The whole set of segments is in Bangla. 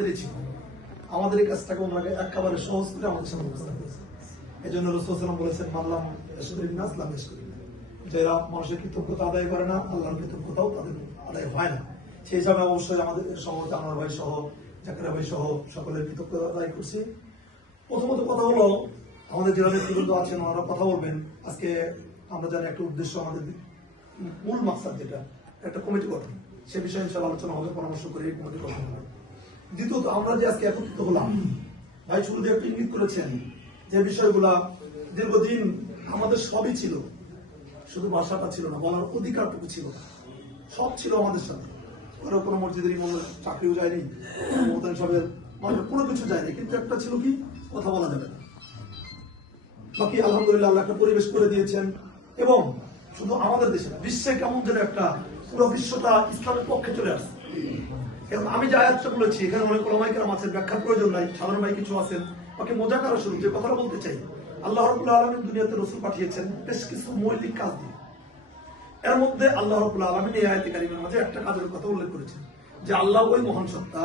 আমাদেরই ছিল। আমাদের এই কাজটাকে ওনাকে একেবারে সহজ করে আমাদের সামনে উপস্থাপন করেছে। এই জন্য রাসূল সাল্লাল্লাহু আলাইহি ওয়াসাল্লাম বলেছেন, মানলাম ইয়াশকুরিন নাস লাম ইয়াশকুরিল্লাহ। যারা মানুষের কৃতজ্ঞতা আদায় করে না, আল্লাহর কৃতজ্ঞতাও তাদের আদায় হয় না। সেই হিসাবে অবশ্যই আমাদের সহজ আনোয়ার ভাই সহ, জাকিরা ভাই সহ সকলের কৃতজ্ঞতা আদায় করছি। প্রথমত কথা হলো, আমাদের যারা নেতৃবৃন্দ আছেন ওনারা কথা বলবেন। আজকে আমরা জানি একটা উদ্দেশ্য, আমাদের মূল মাকসাদ যেটা একটা কমিটি গঠন, সে বিষয়ে ইনশাআল্লাহ আলোচনা হবে, পরামর্শ করে এই কমিটি গঠন হবে। দ্বিতীয়ত, আমরা যে আজকে একত্রিত হলাম, ভাই শুরুতে একটু ইঙ্গিত করেছেন যে বিষয়গুলা দীর্ঘদিন আমাদের সবই ছিল, শুধু ভাষাটা ছিল না, বলার অধিকারটুকু ছিল, সব ছিল আমাদের সাথে। ওরা কোনো মসজিদের ইমামের চাকরিও যায়নি, মোতায়েন সাহেবের কোনো কিছু যায়নি, কিন্তু একটা ছিল কি, কথা বলা যাবে না। বাকি আলহামদুলিল্লাহ আল্লাহ একটা পরিবেশ করে দিয়েছেন। এবং শুধু আমাদের দেশে না, বিশ্বে কেমন যেন একটা পুরো বিশ্বটা ইসলামের পক্ষে চলে আসছে। এবং আমি যে আয়াতটা বলেছি, এখানে অনেক ওলামায়ে কেরাম আছেন, ব্যাখ্যার প্রয়োজন নাই, সাধারণ ভাই কিছু আছেন, বাকি মজা করা শুরু যে কথাটা বলতে চাই, আল্লাহ রাব্বুল আলামিন দুনিয়াতে রাসূল পাঠিয়েছেন বেশ কিছু মৌলিক কাজ দিয়ে। এর মধ্যে আল্লাহ রাব্বুল আলামিন এই আয়াতে কারিমের মাঝে একটা কাজের কথা উল্লেখ করেছেন, যে আল্লাহ ওই মহান সত্তা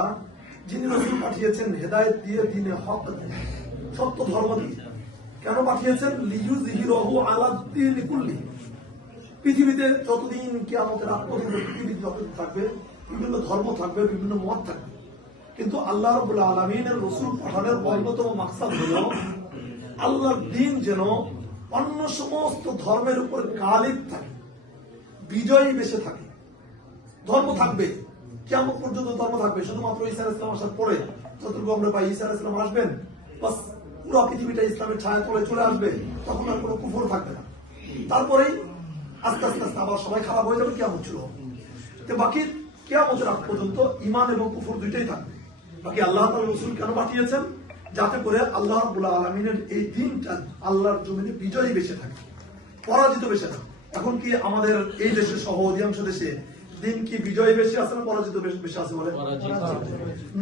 যিনি রাসূল পাঠিয়েছেন হেদায়েত দিয়ে, দ্বীনে হক দিয়ে, সত্য ধর্ম দিয়ে। কেন পাঠিয়েছেন? লিইয়ুযহিরাহু আলা দ্বীনি কুল্লি। পৃথিবীতে যতদিন কিয়ামতের আগ পর্যন্ত পৃথিবীতে যতদিন থাকবে, বিভিন্ন ধর্ম থাকবে, বিভিন্ন মত থাকবে, কিন্তু আল্লাহ রাব্বুল আলামিনের রাসূল পাঠানোর অন্যতম মাকসাদ হলো আল্লাহর দ্বীন যেন অন্য সমস্ত ধর্মের উপর গালিব থাকে, বিজয়ী বেশে থাকে। ধর্ম থাকবে, কিয়ামত পর্যন্ত ধর্ম থাকবে, শুধুমাত্র ঈসা আলাইহিস সালাম আসার পরে যতটুকু আমরা পাই, ঈসা আলাইহিস সালাম আসবেন, বাস পুরো পৃথিবীটা ইসলামের ছায়া তলে চলে আসবে, তখন আর কোনো কুফর থাকবে না। তারপরেই আস্তে আস্তে আস্তে আবার সবাই খারাপ হয়ে যাবে, কিয়ামত ছিল। তো বাকি কিয়ামতের আগ পর্যন্ত ঈমান এবং কুফর দুইটাই থাকবে। বাকি আল্লাহ তাআলা রাসূল কেন পাঠিয়েছেন? যাতে করে আল্লাহ রাব্বুল আলামিনের এই দ্বীনটা আল্লাহর জমিনে বিজয়ী বেশে থাকে, পরাজিত বেশে থাকে। এখন কি আমাদের এই দেশে সহ অধিকাংশ দেশে দিন কি বিজয়ী বেশি আছে না পরাজিত বেশি আছে? বলে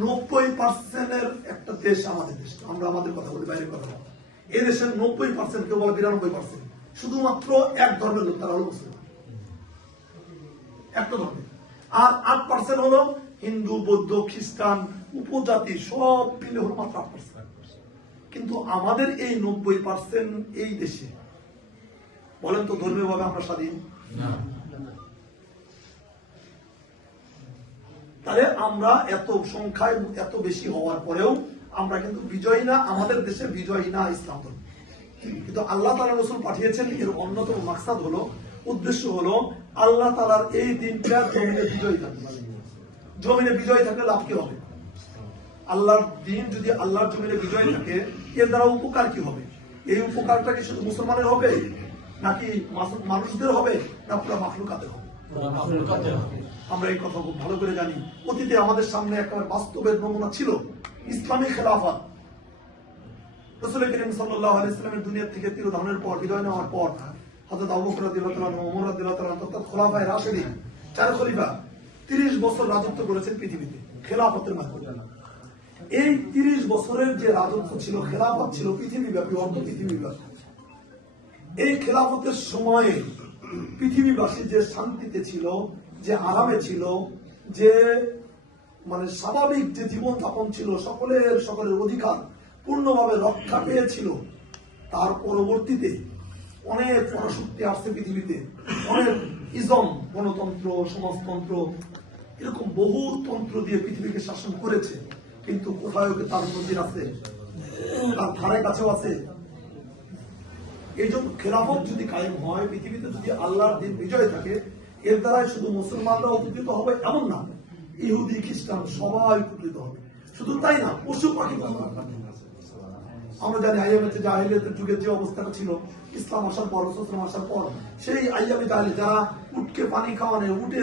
90% একটা দেশ আমাদের দেশ। আমরা আমাদের কথা বলি, বাইরের কথা বলি। এই দেশের 90%, কেউ বলে 92%, শুধুমাত্র এক ধর্মের লোক, তারা হলো মুসলমান, একটা ধর্মের। আর 8% হলো হিন্দু, বৌদ্ধ, খ্রিস্টান, উপজাতি, সব মিলে হলো মাত্র 8%। কিন্তু আমাদের এই 90% এই দেশে, বলেন তো ধর্মীয় ভাবে আমরা স্বাধীন? তাহলে আমরা এত সংখ্যায় এত বেশি হওয়ার পরেও আমরা কিন্তু বিজয়ী না, আমাদের দেশে বিজয়ী না ইসলাম ধর্ম। কিন্তু আল্লাহ তাআলা রাসূল পাঠিয়েছেন, এর অন্যতম মাকসাদ হলো, উদ্দেশ্য হলো আল্লাহ তাআলার এই দিনটা জমিনে বিজয়ী থাকবে। জমিনে বিজয়ী থাকলে লাভ কি হবে? আল্লাহর দিন যদি আল্লাহর জমিনে বিজয়ী থাকে, এর দ্বারা উপকার কি হবে? এই উপকারটা কি শুধু মুসলমানের হবে, নাকি মানুষদের হবে, না পুরো মাখলুকাতের হবে? আমরা এই কথা খুব ভালো করে জানি। অতীতে আমাদের সামনে একটা বাস্তবের নমুনা ছিল ইসলামী খেলাফত। রাসূল করিম সাল্লাল্লাহু আলাইহি ওয়াসাল্লামের দুনিয়া থেকে তিরোধানের পর, বিদায় নেওয়ার পর, হযরত আবু বকর রাদিয়াল্লাহু তাআলা, ওমর রাদিয়াল্লাহু তাআলা, তথা খোলাফায়ে রাশিদিন, 4 খলিফা 30 বছর রাজত্ব করেছেন পৃথিবীতে খেলাফতের মাধ্যমে। এই 30 বছরের যে রাজত্ব ছিল, খেলাফত ছিল পৃথিবীব্যাপী, অর্ধ পৃথিবীব্যাপী। এই খেলাফতের সময়ে পৃথিবীবাসী যে শান্তিতে ছিল, যে আরামে ছিল, যে মানে স্বাভাবিক যে জীবন যাপন ছিল, সকলের অধিকার পূর্ণভাবে রক্ষা পেয়েছিল। তার পরবর্তীতে অনেক পরাশক্তি আসছে পৃথিবীতে, অনেক ইজম, গণতন্ত্র, সমাজতন্ত্র, এরকম বহু তন্ত্র দিয়ে পৃথিবীকে শাসন করেছে। কিন্তু কোথাও তার নজির আছে? তার ধারে কাছেও আছে? এই জন্য খেলাফত যদি কায়েম হয়, পৃথিবীতে যদি আল্লাহর দিন বিজয় থাকে, এর দ্বারাই শুধু মুসলমানরা উপকৃত হবে এমন না, ইহুদি, খ্রিস্টান সবাই উপকৃত হবে। শুধু তাই না, পশু পাখি। আমরা জানি আইয়ামে জাহিলিয়াতের যুগের যে অবস্থাটা ছিল, ইসলাম আসার পর, রাসূল আসার পর, সেই আইয়ামে জাহিলিয়াত, যারা উটকে পানি খাওয়ানো, উটে